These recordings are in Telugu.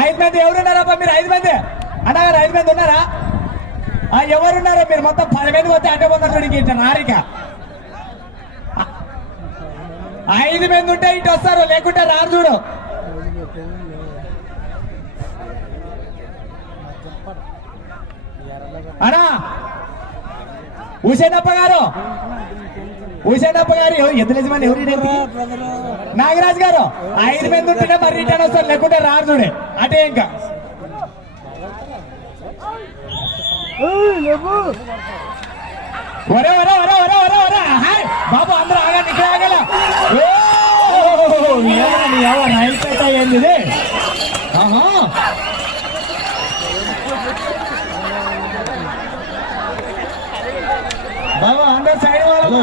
ఐదు మంది ఎవరున్నారబ్బా మీరు? ఐదు మంది? అన్నగారు ఐదు మంది ఉన్నారా? ఆ, ఎవరున్నారో మీరు? మొత్తం పది మంది వస్తే అంటే మొత్తం చూడండి ఇట్లా నారిక. ఐదు మంది ఉంటే ఇటు వస్తారు లేకుంటే రారు చూడు. అనా హుసేనప్ప గారు. హుసేనప్ప గారు ఎవరు ఎద్దుల యజమాని ఎవరు? నాగరాజ్ గారు ఐదు మంది ఉంటుంటే మరి రిటర్న్ వస్తారు లేకుంటే రారు చూడే. అటే ఇంకా. ఒరే ఒరే ఒరే ఒరే ఒరే ఒరే. హాయ్. బాబు అందరూ ఆగండి ఇక్కడ ఆగల ఏమని ఎవరు నైట్ పెట్ట ఏంది ఆహా. బాబా అందరు సైడ్ వాళ్ళు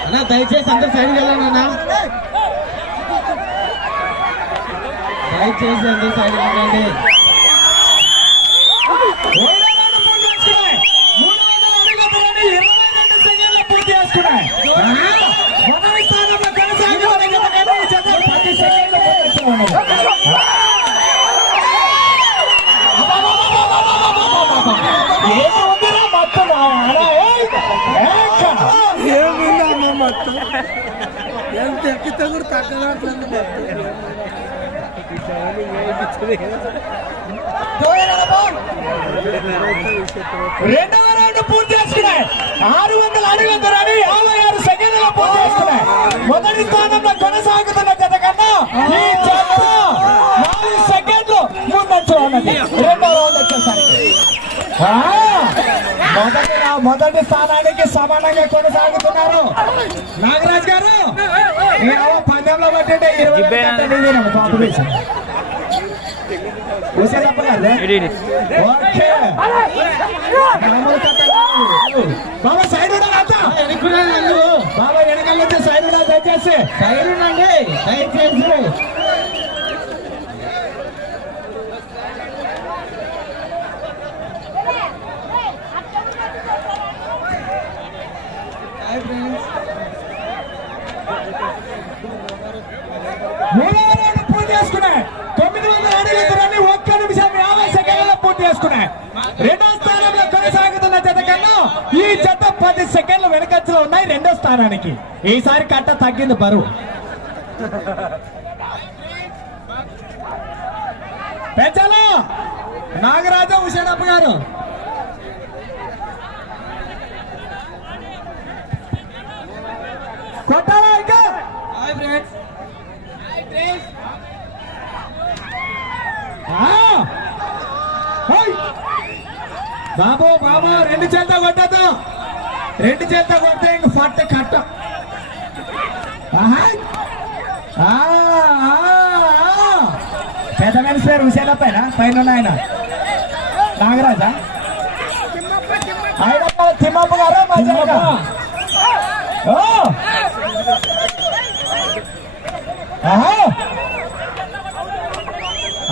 అన్న దయచేసి అందరు సైడ్కి వెళ్ళండి అన్న. దయచేసి అందరు. ఏముందమ్మా మొత్తం? ఎంత ఎక్కితే కూడా తగ్గనట్లేదు రెండవ రౌండ్ పూర్తి చేసుకున్నాయి. ఆరు వందల అడుగుల దూరాన్ని యాభై ఆరు సెకండ్లలో పూర్తి చేసుకున్నాయి. మొదటి స్థానంలో కొనసాగుతున్న జత కన్నా ఈ జత నాలుగు సెకండ్లు ముందంచు ఉన్నది. రెండవ రౌండ్ వచ్చేసరికి మొదటి మొదటి స్థానానికి సమానంగా కొనసాగుతున్నారు. నాగరాజ్ గారు పందెంలో పట్టింటే ఇరవై పాపం. బాబా సైడ్ బాబా వెనకాల సైడ్ దయచేసి. సైడ్ ఉండండి. దయచేసి. మూడవ పూర్తి చేసుకున్నాయి. తొమ్మిది వందల అడుగుల దూరాన్ని ఒక్క నిమిషం యాభై సెకండ్లలో పూర్తి చేసుకున్నాయి. రెండో స్థానంలో కొనసాగుతున్న జత కన్నా ఈ జత పది సెకండ్లు వెనకచ్చలో ఉన్నాయి రెండో స్థానానికి. ఈసారి కట్ట తగ్గింది బరువు. పెంచాలా? నాగరాజ హుసేనప్ప గారు. కొట్టాలా ఇంకా? ఫ్రెండ్స్ బాబు బాబు రెండు చేత కొట్టదు రెండు చేత కొడితే ఇంక పట్ట కట్ట. పెద్ద మనిషి పేరు హుసేన్ పైన పైన ఆయన. నాగరాజా? ఆయన తిమ్మప్ప గారు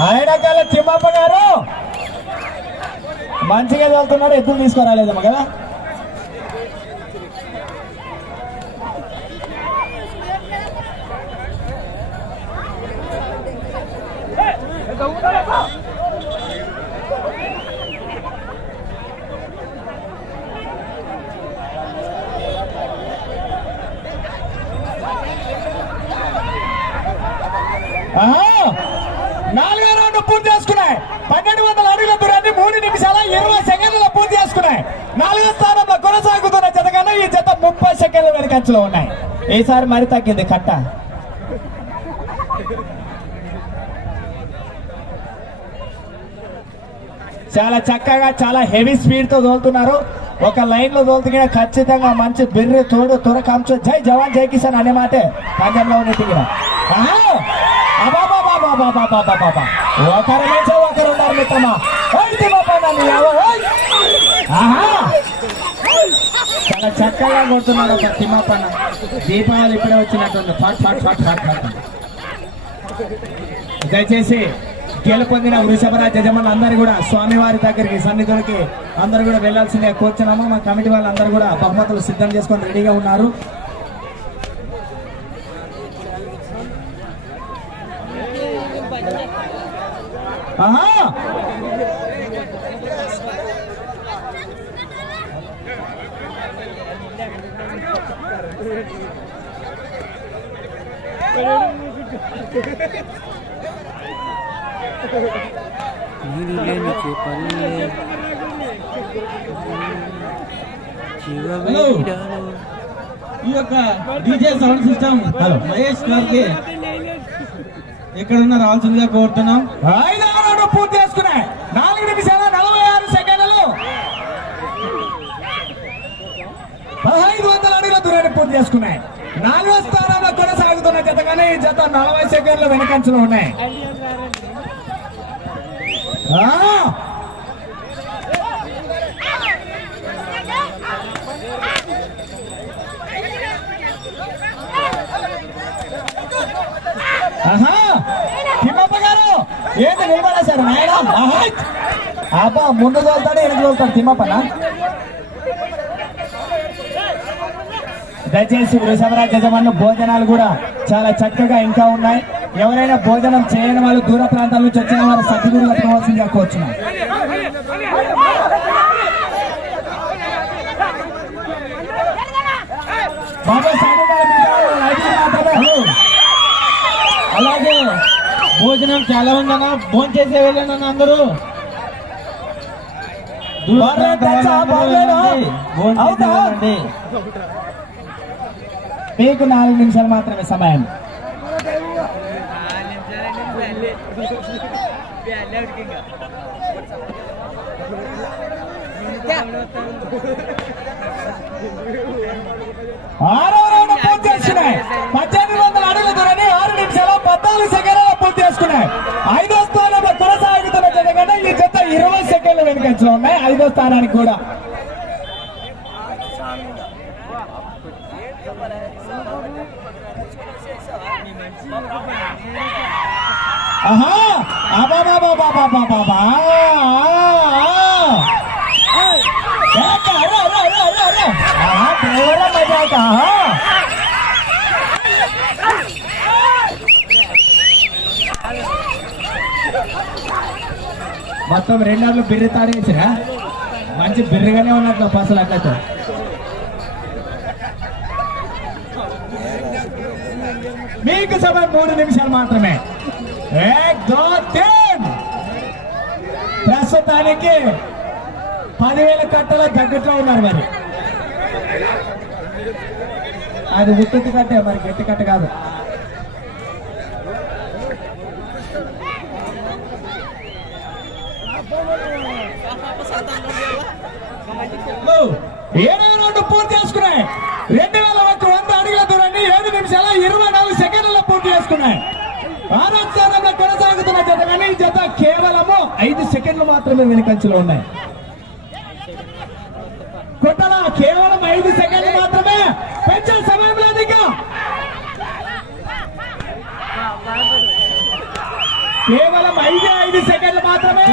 ఆయన కాల తిమ్మప్ప గారు? మంచిగా వెళ్తున్నాడు ఎద్దులు తీసుకురాలేదమ్మా కదా ఆహా! నాలుగో రౌండ్ పూర్తి చేసుకున్నాయి పన్నెండు వందల అడుగుల దూరాన్ని మూడు నిమిషాల ఇరవై సెకండ్లలో పూర్తి చేసుకున్నాయి నాలుగో స్థానంలో కొనసాగుతున్న జత కన్నా ఈ జత ముప్పై సెకండ్ల ఉన్నాయి. ఈసారి మరి తగ్గింది కట్ట. చాలా చక్కగా చాలా హెవీ స్పీడ్తో తోలుతున్నారు. ఒక లైన్లో తోలుతున్న ఖచ్చితంగా మంచి బిర్రి తోడు త్వర కంచు. జై జవాన్ జై కిసాన్ అనే మాటే పంజాబ్లో ఉన్న దిగిన ఒకరి నుంచి ఒకరు ఉన్నారు మిత్రమా. ఆహా. చాలా చక్కగా కొడుతున్నారు ఒక తిమ్మపన్న దీపావళి ఇప్పుడే వచ్చినట్టుంది. ఫట్ ఫట్ ఫట్ ఫట్ ఫట్. దయచేసి గెలుపొందిన వృషభరాజ్ యజమానులు అందరూ కూడా స్వామివారి దగ్గరికి సన్నిధులకి అందరూ కూడా వెళ్ళాల్సిందే కూర్చున్నాము? మా కమిటీ వాళ్ళందరూ కూడా బహుమతులు సిద్ధం చేసుకొని రెడీగా ఉన్నారు. ఆహా! నీరు లేని హలో ఈ యొక్క DJ sound system hello. Mahesh గారికి ఎక్కడున్నా రావాల్సిందిగా కోరుతున్నాం. పూర్తి చేసుకున్నాయి నాలుగు నిమిషాల నలభై ఆరు సెకండ్లు పదహైదు వందల అడుగుల దూరాన్ని పూర్తి చేసుకున్నాయి. నాలుగో స్థానంలో కొనసాగుతున్న జత కానీ ఈ జత నలభై సెకండ్ల వెనకంచులో ఉన్నాయి. తిమ్మప్ప గారు ఏంటి నిలబడేశారు? మేడం అబ్బా ముందు తోలుతాడు వెనక తోలుతాడు తిమ్మప్పనా? దయచేసి వృషభరాజ్ యజమానులు భోజనాలు కూడా చాలా చక్కగా ఇంకా ఉన్నాయి ఎవరైనా భోజనం చేయని వాళ్ళు దూర ప్రాంతాల నుంచి వచ్చిన వారు సద్గురు కట్టుకోవాల్సిందిగా కోరుచున్నాం బాబా సాయి గారు మీ గారు ఐదుగురు మాత్రమే. అలాగే భోజనం చాలా ఉందన్న భోజనం చేసే వెళ్ళండి అందరూ. భోజనం? వెళ్ళండి. మీకు నాలుగు నిమిషాలు మాత్రమే సమయం. ఆరో రౌండ్ పూర్తి చేస్తున్నాయి. పద్దెనిమిది వందల అడుగుల దూరాన్ని ఆరు నిమిషాలు పద్నాలుగు సెకండ్లలో పూర్తి చేసుకున్నాయి. ఐదో స్థానంలో కొనసాగుతున్న జత ఈ జత ఇరవై సెకండ్ల వెనుకంచలో ఉన్నాయి. ఐదో స్థానానికి కూడా. ఆహా అబాబాబాబాబాబాబా. ఏక, అరే, అరే, అరే, అరే, అరే. ఆహా, దేవర మజాక, ఆహా. మొత్తం రెండార్లు బిర్రి తాడేసిరా మంచి బిర్రిగానే ఉన్నట్లు పసలు అట్లయితే మీకు సమయం మూడు నిమిషాలు మాత్రమే ఏక్, దో, తీన్. ప్రస్తుతానికి పదివేల కట్టలో తగ్గట్లో ఉన్నారు మరి. అది ఉత్తి కట్టే మరి గట్టి కట్ట కాదు. ఓ, జత జత కేవలము ఐదు సెకండ్లు మాత్రమే వెనుకంచులో ఉన్నాయి. కొట్టల కేవలం ఐదు సెకండ్లు మాత్రమే పెంచే సమయం లేదు ఇంకా. కేవలం ఐదు ఐదు సెకండ్లు మాత్రమే.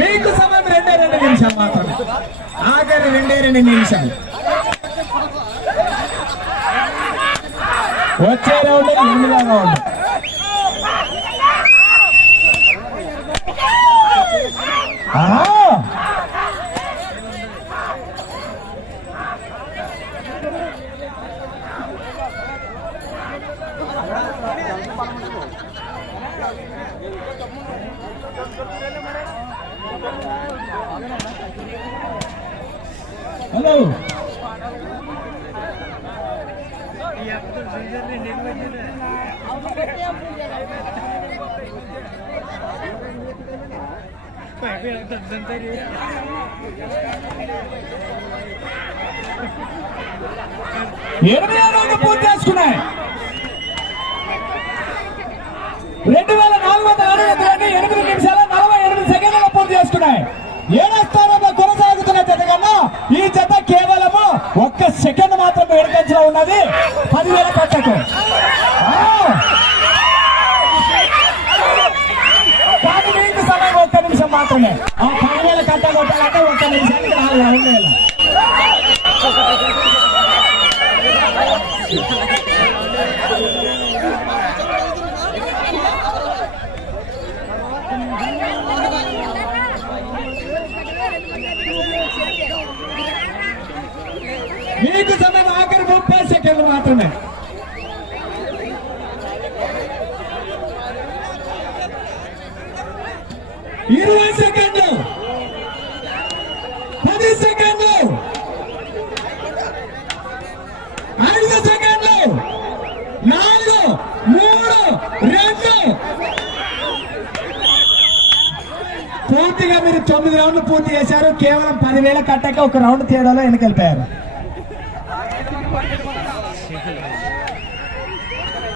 మీకు సమయం రెండే రెండు నిమిషాలు మాత్రమే. ఆఖరి రెండే రెండు నిమిషాలు. వచ్చే రౌండ్ ఎనిమిదో రౌండ్ ఆహా! ఇరవై ఆరు వందలు పూర్తి చేసుకున్నాయి రెండు వేల నాలుగు వందల అరవై దూరాన్ని ఎనిమిది నిమిషాల నలభై ఎనిమిది సెకండ్లలో పూర్తి చేసుకున్నాయి. ఏడో స్థానంలో కొనసాగుతున్న జత కన్నా ఈ జత కేవలం ఒక్క సెకండ్ మాత్రం వెనుకంచలో ఉన్నది. పదివేల పట్టకు ఆ! కానీ మీకు సమయం ఒక్క నిమిషం మాత్రమే ఆ పదివేల కట్ట కొట్టాలంటే ఒక్క నిమిషానికి నాలుగు రౌండ్లు వేయాలి. మీకు సమయం ఆఖరి ముప్పై సెకండ్లు మాత్రమే. ఇరవై సెకండ్లు. పది సెకండ్లు. ఐదు సెకండ్లు. నాలుగు మూడు రెండు. పూర్తిగా మీరు తొమ్మిది రౌండ్లు పూర్తి చేశారు. కేవలం పదివేల కట్టక ఒక రౌండ్ తేడాలో వెనకెళ్ళిపోయారు.